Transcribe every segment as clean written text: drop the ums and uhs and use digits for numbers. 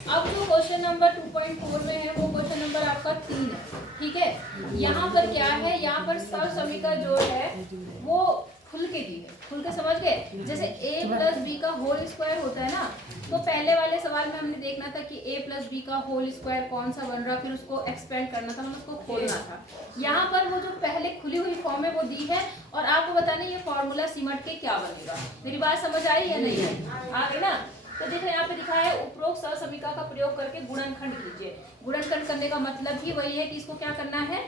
अब जो question number 2.4 में है वो क्वेश्चन नंबर आपका 3 है, ठीक है। यहाँ पर क्या है, यहाँ पर समीका जो है वो खुल के दी है, खुल के समझ गए। जैसे a प्लस बी का होल स्क्वायर होता है ना, तो पहले वाले सवाल में हमने देखना था कि a प्लस बी का होल स्क्वायर कौन सा बन रहा, फिर उसको एक्सपेंड करना था, उसको खोलना था। यहाँ पर वो जो पहले खुली हुई फॉर्म है वो दी है और आपको बताना ये फॉर्मूला सिमट के क्या बनेगा। मेरी बात समझ आई या नहीं है? आ गई ना? तो देखो यहाँ पे दिखा है उपरोक्त समीका का प्रयोग करके गुणनखंड कीजिए। गुणनखंड करने का मतलब ही वही है कि इसको क्या करना है,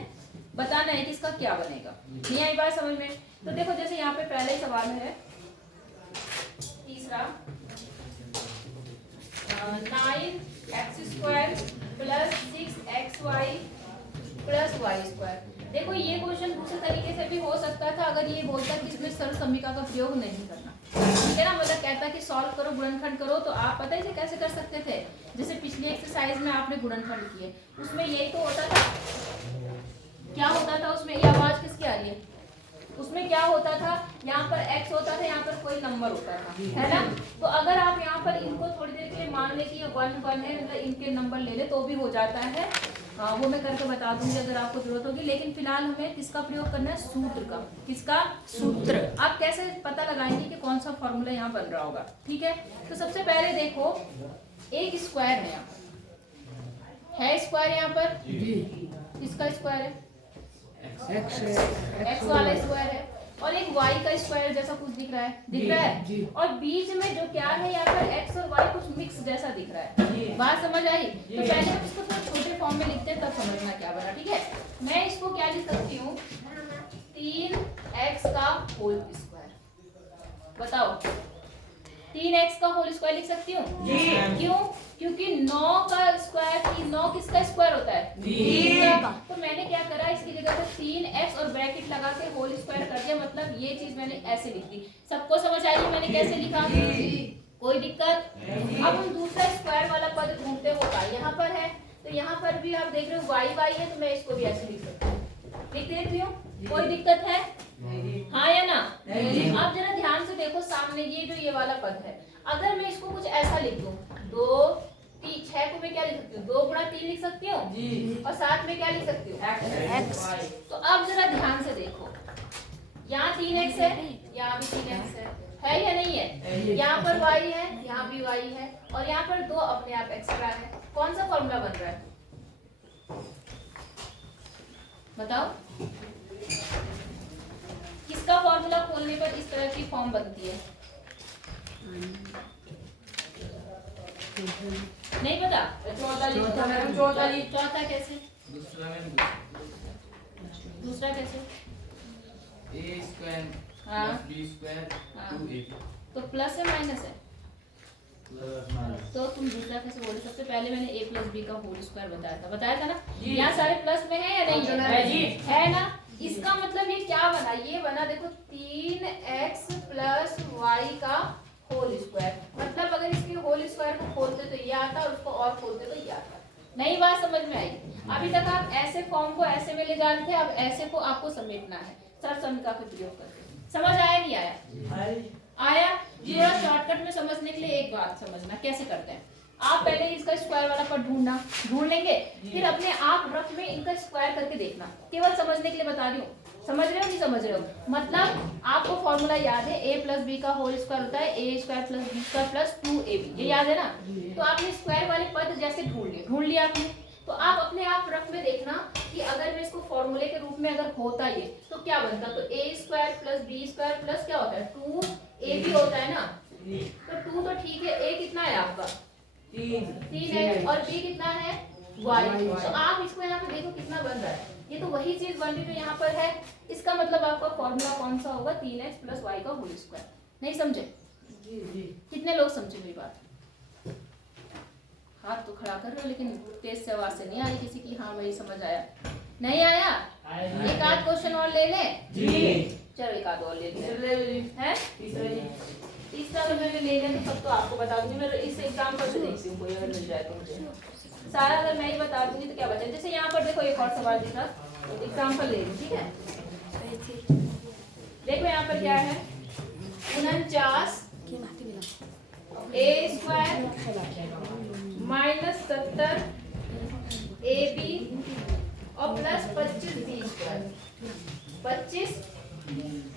बताना है कि इसका क्या बनेगा। नहीं आई बात समझ में? तो देखो जैसे यहाँ पे पहले ही सवाल है तीसरा, 9x² plus 6xy plus Y square. देखो ये क्वेश्चन दूसरे तरीके से भी हो सकता था अगर ये बोलता कि इसमें सरल समीका का प्रयोग नहीं करना, ठीक है ना। मतलब कहता कि सॉल्व करो, गुणनखंड करो, तो आप पता है कैसे कर सकते थे। जैसे पिछली एक्सरसाइज में आपने गुणनखंड किए, उसमें यही तो होता था। क्या होता था उसमें? ये आवाज किसकी आ रही है? उसमें क्या होता था, यहाँ पर x होता था, यहाँ पर कोई नंबर होता था, है ना। तो अगर आप यहाँ पर इनको थोड़ी देर के लिए मान ले कि ये 1 1 है, मतलब इनके नंबर ले ले तो भी हो जाता है। वो मैं करके बता दूंगी अगर आपको जरूरत होगी, लेकिन फिलहाल हमें किसका प्रयोग करना है? सूत्र का। किसका? सूत्र। आप कैसे पता लगाएंगे कि कौन सा फॉर्मूला यहाँ बन रहा होगा, ठीक है। तो सबसे पहले देखो एक स्क्वायर है, यहाँ है स्क्वायर, यहाँ पर किसका स्क्वायर है? एक्स वाला स्क्वायर है, और एक वाई का स्क्वायर जैसा कुछ दिख रहा है, दिख रहा है। और बीच में जो क्या है यहाँ पर एक्स और वाई कुछ मिक्स जैसा दिख रहा है। बात समझ आई? तो पहले हम इसको थोड़ा छोटे फॉर्म में लिखते हैं तब समझना क्या बना, ठीक है। मैं इसको क्या लिख सकती हूँ? 3x का होल स्क्वायर। बताओ 3x का होल स्क्वायर लिख सकती हूँ? क्यों? क्योंकि 9 का स्क्वायर, 9 किसका स्क्वायर होता है? 3 का। तो मैंने क्या करा, इसकी जगह पे 3x और ब्रैकेट लगा के होल स्क्वायर कर दिया, मतलब ये चीज मैंने ऐसे लिख दी। सबको समझ आई मैंने कैसे लिखा? कोई दिक्कत? अब हम दूसरा स्क्वायर वाला पद ढूंढते हुए यहाँ पर है, तो यहाँ पर भी आप देख रहे हो y y है, तो मैं इसको भी ऐसे लिख सकती हूँ। लिख देती हूँ, कोई दिक्कत है? हाँ या ना? आप जरा ध्यान से देखो सामने ये जो ये वाला पद है, अगर मैं इसको कुछ ऐसा लिख दूं, 2 3 6 को मैं क्या लिख सकती हूँ? 2 गुणा 3 लिख सकती हूँ, और साथ में क्या लिख सकती हूँ? x। तो अब जरा ध्यान से देखो, यहाँ 3x है, यहाँ भी 3x है या नहीं है? यहाँ पर y है, यहाँ भी y है, और यहाँ पर 2 अपने आप एक्स्ट्रा है। कौन सा फॉर्मूला बन रहा है बताओ? किसका फॉर्मूला खोलने पर इस तरह की फॉर्म बनती है? नहीं पता? चौथा कैसे? दूसरा कैसे? a square plus b square 2a। तो प्लस है माइनस है? तो तुम दूसरा कैसे बोले? सबसे पहले मैंने a प्लस बी का होल स्क्वायर बताया था ना। यहाँ सारे प्लस में है या नहीं है ना। इसका मतलब ये क्या बना? ये बना देखो 3x प्लस वाई का होल स्क्वायर। मतलब अगर इसके होल स्क्वायर को खोलते तो ये आता और उसको और खोलते तो ये आता। नई बात समझ में आई? अभी तक आप ऐसे फॉर्म को ऐसे में ले जा रहे थे, अब ऐसे को आपको समेटना है सरल समीका का प्रयोग करके। समझ आया नहीं आया? आया? थोड़ा शॉर्टकट में समझने के लिए एक बात समझना कैसे करते हैं। आप पहले इसका स्क्वायर वाला पद ढूंढ लेंगे, फिर अपने आप रफ में इनका स्क्वायर करके देखना। केवल समझने के लिए बता रही हूँ, समझ रहे हो नहीं समझ रहे हो? मतलब आपको फॉर्मूला याद है, a प्लस बी का होल स्क्वायर होता है a square plus B square plus 2ab, ये याद है ना। तो आपने स्क्वायर वाले पद जैसे ढूंढ लिया आपने, तो आप अपने आप रफ में देखना कि अगर मैं इसको फॉर्मूले के रूप में अगर होता ये तो क्या बनता। तो a square plus B square plus क्या होता है 2ab होता है ना। तो 2 तो ठीक है, a कितना है आपका 3 है, और b कितना है y। तो आप इसको यहाँ पे देखो कितना बन रहा है, ये तो वही चीज बन रही जो यहाँ पर है। इसका मतलब आपका फॉर्मूला कौन सा होगा? 3x प्लस वाई का होल स्क्वायर। नहीं समझे? कितने लोग समझे मेरी बात? हाथ तो खड़ा कर रहे हो लेकिन तेज से आवाज से नहीं आ रही किसी की। हाँ वही समझ आया? नहीं आया? एक आध क्वेश्चन और ले लें? चलो एक आध और ले हैं? तीसरा अगर मैंने ले लिया तो सब तो आपको बता दूंगी। मैं इस एग्जाम्पल से देखती हूँ, कोई अगर मिल जाए तो मुझे सारा अगर मैं ही बता दूंगी तो क्या बचे। जैसे यहाँ पर देखो एक और सवाल दिखा, एग्जाम्पल ले लूँ, ठीक है। देखो यहाँ पर क्या है, 49 a स्क्वायर माइनस 70 AB और प्लस 25 B स्क्वायर। 25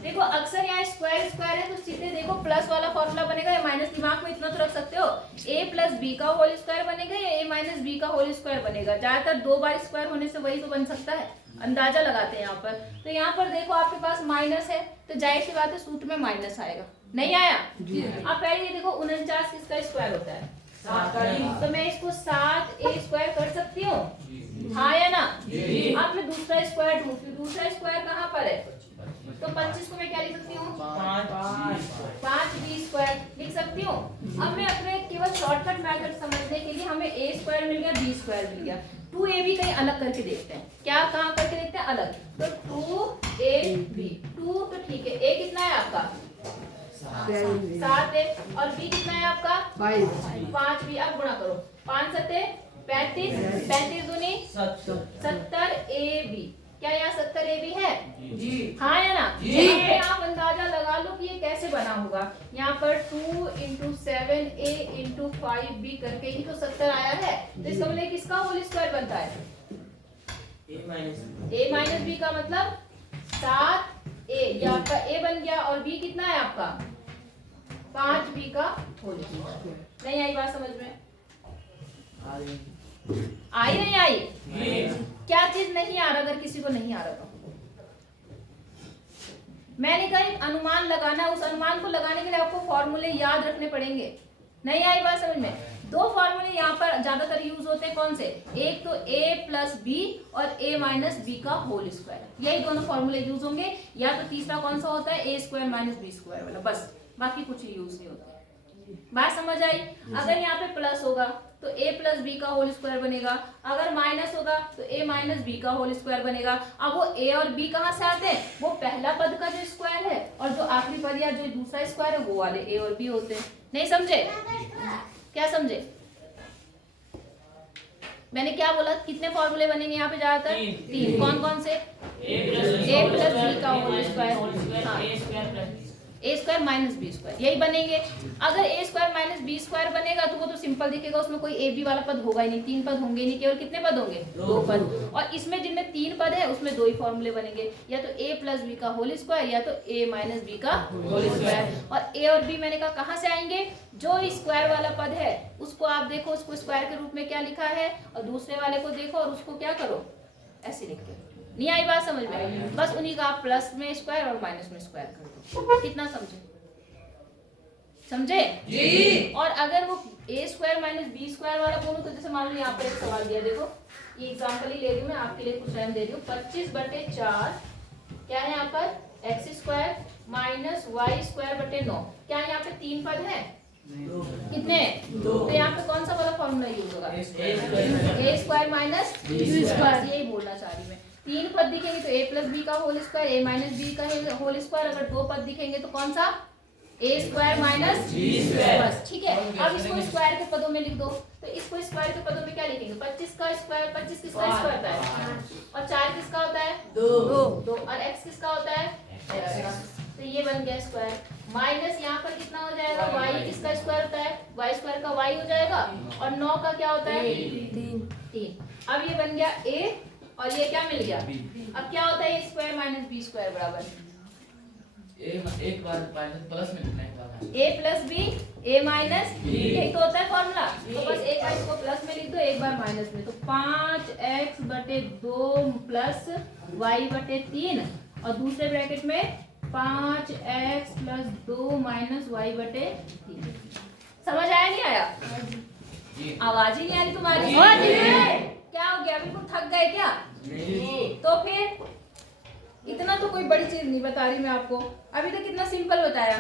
देखो अक्सर यहाँ स्क्वायर स्क्वायर है तो सीधे देखो प्लस वाला फॉर्मूला बनेगा या माइनस, दिमाग में इतना तो रख सकते हो, a प्लस बी का होल स्क्वायर बनेगा या a माइनस बी का होल स्क्वायर बनेगा। ज्यादातर 2 बार स्क्वायर होने से वही तो बन सकता है, अंदाजा लगाते हैं यहाँ पर। तो यहाँ पर देखो आपके पास माइनस है तो जाहिर सी बात है सूत्र में माइनस आएगा, नहीं आया? अब पहले ये देखो 49 किसका स्क्वायर होता है? तो मैं इसको 7a स्क्वायर कर सकती हूँ, हाँ या ना? अब मैं दूसरा स्क्वायर ढूंढती हूँ, दूसरा स्क्वायर कहाँ पर है? तो 25 को मैं क्या लिख सकती हूँ? 5b स्क्वायर लिख सकती हूँ। अब मैं अपने केवल शॉर्टकट मेथड समझने के लिए, हमें a स्क्वायर मिल गया, b स्क्वायर मिल गया, 2ab कहीं अलग करके देखते हैं, क्या कहाँ करके देखते हैं? अलग। तो 2ab 2 तो ठीक है, a कितना है आपका? 7 है, और b कितना है आपका? 5b। अब गुणा करो, 5 7 35, 35 दूनी 70ab। क्या यहाँ 70ab है? जी हाँ या ना? जी। आप अंदाजा लगा लो कि ये कैसे बना होगा। यहाँ पर 2 × 7a × 5b करके ही तो 70 आया है, तो इसका मतलब किसका होल स्क्वायर बनता है? a माइनस b का मतलब 7a, ये आपका a बन गया, और b कितना है आपका? 5b का होल स्क्वायर। नहीं आई बात समझ में? आई नहीं आई? क्या चीज नहीं आ रहा? अगर किसी को नहीं आ रहा तो मैंने कहा अनुमान लगाना, उस अनुमान को लगाने के लिए आपको फॉर्मूले याद रखने पड़ेंगे। नहीं आई बात समझ में? 2 फॉर्मूले यहाँ पर ज्यादातर यूज होते हैं, कौन से? एक तो a प्लस बी और a माइनस बी का होल स्क्वायर, यही दोनों फॉर्मूले यूज होंगे। या तो तीसरा कौन सा होता है? a square minus B square वाला, बस, बाकी कुछ यूज नहीं होता। बात समझ आई? अगर यहाँ पे प्लस होगा तो a प्लस बी का होल स्क्वायर बनेगा, अगर माइनस होगा तो a माइनस बी का होल स्क्वायर बनेगा। अब वो a और b कहाँ से आते हैं? वो पहला पद का जो स्क्वायर है और जो आखिरी पद या जो दूसरा स्क्वायर है वो वाले a और b होते हैं। नहीं समझे? क्या समझे? मैंने क्या बोला? कितने फॉर्मूले बनेंगे यहाँ पे? ज्यादातर 3। कौन कौन से? a प्लस बी का whole square, a square minus B square, यही बनेंगे। अगर a square minus B square बनेगा तो वो तो सिंपल दिखेगा, उसमें कोई a b वाला पद होगा ही नहीं, 3 पद होंगे नहीं, केवल कितने पद होंगे? 2 पद। और इसमें जिनमें 3 पद है उसमें 2 ही फॉर्मूले बनेंगे, या तो a प्लस बी का होल स्क्वायर या तो a माइनस बी का होल स्क्वायर। और a और b मैंने कहा कहाँ से आएंगे? जो स्क्वायर वाला पद है उसको आप देखो, उसको स्क्वायर के रूप में क्या लिखा है, और दूसरे वाले को देखो और उसको क्या करो, ऐसे लिख के। नहीं आई बात समझ में? बस उन्हीं का आप प्लस में स्क्वायर और माइनस में स्क्वायर कर दो। कितना समझे? समझे? जी। और अगर वो a square minus B square वाला बोलूं तो जैसे मान लो यहाँ पर एक सवाल दिया, देखो ये एग्जांपल ही ले रही हूँ मैं आपके लिए, कुछ टाइम दे रही हूँ। 25/4 क्या है यहाँ पर? x square minus Y square बटे 9। क्या यहाँ पे 3 पद है? कितने? तो यहाँ पे कौन सा वाला फॉर्मूला यूज होगा? a square minus B square, यही बोलना चाह रही मैं। 3 पद दिखेंगे तो a प्लस बी का whole square, a minus B का होल स्क्वायर। अगर 2 पद दिखेंगे तो कौन सा? a square minus B square, बस ठीक है। अब इसको स्क्वायर के पदों में लिख दो, तो इसको स्क्वायर के पदों में क्या लिखेंगे? 25 का स्क्वायर, 25 किसका स्क्वायर होता है? और 4 किसका होता है? 2 और x किसका होता है? तो ये बन गया स्क्वायर। माइनस यहाँ पर कितना हो जाएगा? y किसका स्क्वायर होता है? y स्क्वायर का y हो जाएगा, और 9 का क्या होता है? 3। अब ये बन गया a और ये क्या मिल गया? अब क्या होता है? a square minus B square बराबर एक बार प्लस में लिखना है, a plus B a minus B, एक तो होता है फॉर्मूला, तो बस एक बार इसको प्लस में लिख दो, एक बार माइनस में। तो 5x/2 प्लस y/3, और दूसरे ब्रैकेट में 5x+2 माइनस y/3। समझ आया नहीं आया? आवाज ही नहीं आ रही तुम्हारी? क्या हो गया? बिल्कुल थक गए क्या? तो फिर इतना तो कोई बड़ी चीज नहीं बता रही मैं आपको, अभी तक कितना सिंपल बताया।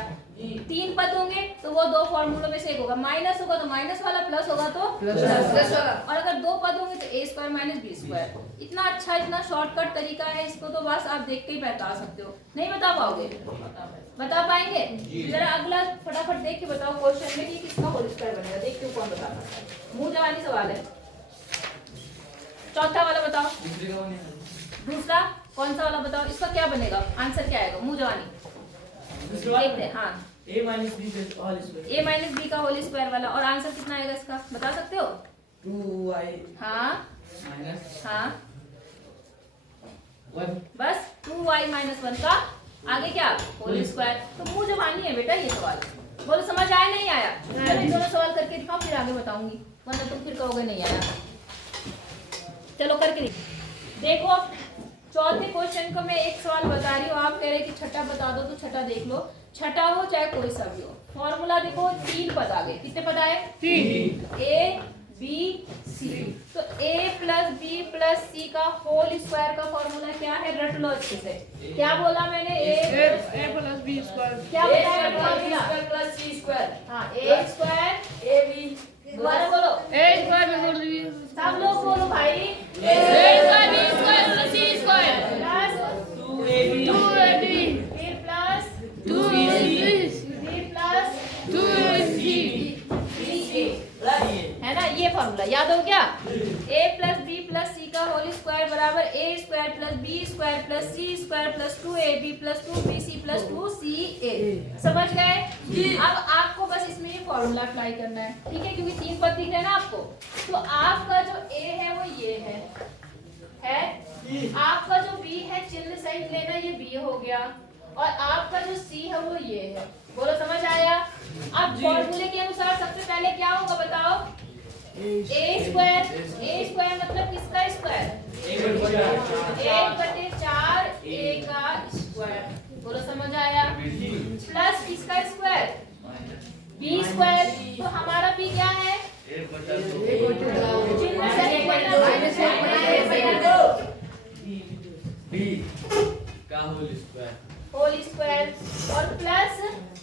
3 पद होंगे तो वो 2 फॉर्मूलों में से एक होगा, माइनस होगा तो माइनस वाला, प्लस होगा तो प्लस वाला। और अगर 2 पद होंगे तो a square minus B square. इतना अच्छा, इतना शॉर्टकट तरीका है, इसको तो बस आप देख के ही बता सकते हो। नहीं बता पाओगे? बता पाएंगे? जरा अगला फटाफट देख के बताओ क्वेश्चन में कि किसका होल स्क्वायर बनेगा, देखते हो कौन बता पाता है। मुंह जवानी सवाल है। चौथा वाला बताओ। दूसरा कौन सा वाला बताओ, इसका क्या बनेगा? आंसर क्या आएगा? मुंह जवानी देखते हैं। हाँ, a माइनस बी का whole square, a minus B का होल स्क्वायर वाला। और आंसर कितना आएगा इसका, बता सकते हो? 2y हाँ माइनस हाँ 1 बस 2y माइनस 1 का आगे क्या होल स्क्वायर। तो मुंह जबानी है बेटा ये सवाल। बोलो समझ आया नहीं आया? चलो ये दोनों सवाल करके दिखाओ फिर आगे बताऊंगी, वरना तुम फिर कहोगे नहीं आया। चलो करके देखो। चौथे क्वेश्चन को मैं एक सवाल बता रही हूँ, आप कह रहे कि छठा बता दो, तो छठा देख लो। छठा हो चाहे कोई सा भी हो, फॉर्मूला देखो 3 पद आ गए। कितने पद आए? 3। A B C. तो a plus B plus C का होल स्क्वायर का फॉर्मूला क्या है? रट लो अच्छे से। क्या बोला मैंने? a plus B square. क्या बताया फॉर्मूला? Plus C square. हाँ a स्क्वायर ए बी दोबारा बोलो। a स्क्वायर बोल रही है। सब लोग बोलो भाई। a square b square plus c square plus 2ab फिर प्लस 2ac फिर प्लस 2ac है ना, ये फॉर्मूला याद हो गया? a plus B plus C का होल स्क्वायर बराबर a square plus B square plus C square plus 2ab plus 2bc plus 2ca। समझ गए? अब आपको बस इसमें ये फॉर्मूला अप्लाई करना है, ठीक है? क्योंकि 3 पद दिख रहे हैं ना आपको। तो आपका जो a है वो ये है आपका जो b है चिन्ह सहित लेना, ये b हो गया, और आपका जो c है वो ये है। बोलो समझ आया? अब फॉर्मूले के अनुसार सबसे पहले क्या होगा बताओ? a स्क्वायर मतलब किसका स्क्वायर? 1/4 a का स्क्वायर। बोलो समझ आया? प्लस किसका स्क्वायर? b square. तो हमारा b क्या है? चिन्ह सहित लेना b का होल स्क्वायर और प्लस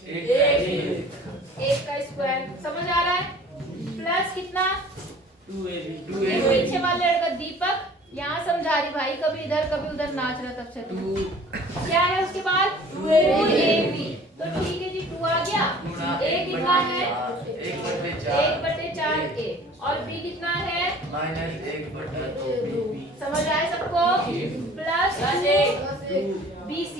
1 का स्क्वायर। समझ आ रहा है? प्लस कितना? 2ab पीछे वाले लड़का दीपक यहाँ समझा रही भाई, कभी इधर कभी उधर नाच रहा तब से। 2 क्या है उसके बाद? 2ab। तो ठीक है जी, 2 आ गया। a कितना है? 1/4 a और b कितना है? Minus 1/2b। समझ आया सबको? प्लस bc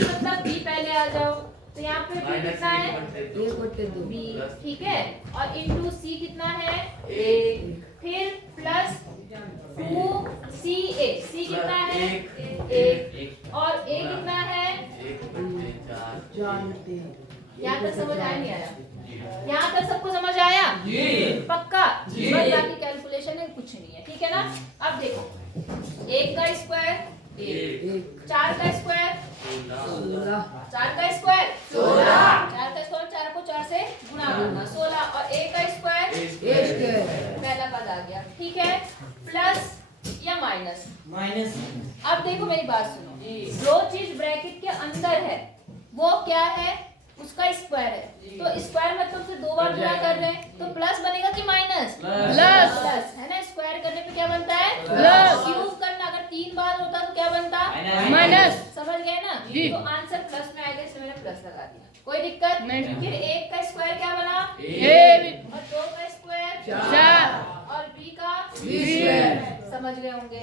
मतलब b पहले आ जाओ। तो यहाँ पे b कितना है? 1/2 b, ठीक है? और इंटू c कितना है? 1। फिर प्लस 2ca। c कितना है? 1 और a कितना है? 1/4। यहाँ तक समझ आया नहीं आया? यहाँ तक सबको समझ आया? पक्का? बस बाकी कैलकुलेशन है, कुछ नहीं है, ठीक है ना? अब देखो 1 का स्क्वायर 4 का स्क्वायर 4 का स्क्वायर 4 का स्क्वायर 4 को 4 से गुणा करना 16 और a का स्क्वायर पहला पद आ गया, ठीक है? प्लस या माइनस? अब देखो मेरी बात सुनो, जो चीज ब्रैकेट के अंदर है वो क्या है? उसका स्क्वायर है। तो स्क्वायर मतलब से 2 बार गुणा कर रहे हैं, तो प्लस बनेगा कि माइनस? प्लस है ना। स्क्वायर करने पे क्या बनता है? प्लस। क्यूब करना अगर 3 बार होता तो क्या बनता? माइनस। समझ गए ना? जी। तो आंसर प्लस में आएगा, इसलिए मैंने प्लस लगा दिया। कोई दिक्कत नहीं। फिर 1 का स्क्वायर क्या बना? a और 2 का स्क्वायर 4 और b का b स्क्वायर समझ गए होंगे।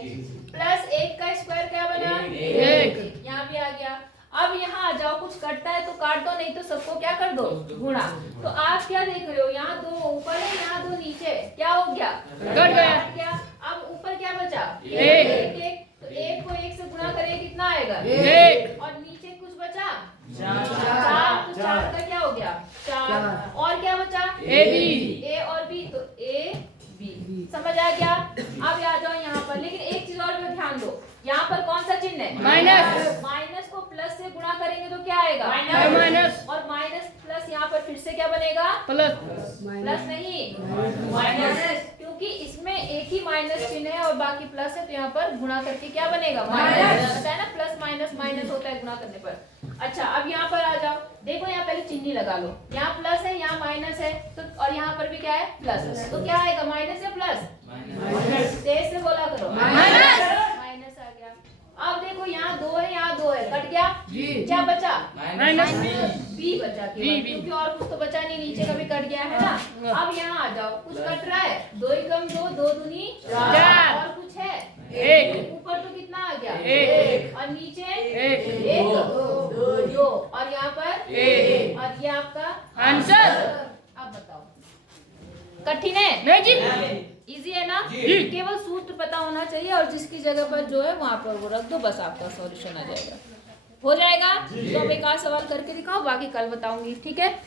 प्लस 1 का स्क्वायर क्या बना? 1 यहाँ भी आ गया। अब यहाँ आ जाओ, कुछ कटता है तो काट दो, नहीं तो सबको क्या कर दो? गुणा। तो आप क्या देख रहे हो? यहाँ 2 ऊपर है, यहाँ 2 नीचे। क्या हो गया? कट गया। अब ऊपर क्या बचा? 1 तो 1 को 1 से गुणा करें कितना आएगा? 1 और नीचे कुछ बचा? 4। तो 4 का क्या हो गया? 4 और क्या बचा? ab a और b, तो a b। समझ आ गया? अब आ जाओ यहाँ पर, लेकिन एक चीज और पे ध्यान दो। यहाँ पर कौन सा चिन्ह है? माइनस। माइनस को प्लस से गुणा करेंगे तो क्या आएगा? माइनस और माइनस प्लस यहाँ पर फिर से क्या बनेगा? प्लस प्लस नहीं माइनस, क्योंकि इसमें एक ही माइनस चिन्ह है और बाकी प्लस है, तो यहाँ पर गुणा करके क्या बनेगा? माइनस। पता है ना, प्लस माइनस माइनस होता है गुणा करने पर। अच्छा, अब यहाँ पर आ जाओ, देखो यहाँ पहले चिन्ह लगा लो। यहाँ प्लस है, यहाँ माइनस है, तो और यहाँ पर भी क्या है? प्लस है। तो क्या आएगा? माइनस या प्लस? तेज से बोला करो। माइनस आ गया। अब देखो यहाँ 2 है, यहाँ 2 है, कट गया। क्या बचा? माइनस b बचा केवल, b। क्योंकि और कुछ तो बचा नहीं, नीचे का भी कट गया है ना। अब यहाँ आ जाओ, कुछ कट रहा है? 2 कम 2, 2 दूनी 4 और कुछ है? 1 ऊपर तो कितना आ गया? 1 और नीचे 1 2 और यहाँ पर 1 और ये आपका आंसर। अब बताओ, कठिन है? नहीं जी इजी है ना? जी। केवल सूत्र पता होना चाहिए और जिसकी जगह पर जो है वहां पर वो रख दो, बस आपका सॉल्यूशन आ जाएगा। हो जाएगा? तो अब एक आध सवाल करके दिखाओ, बाकी कल बताऊंगी, ठीक है।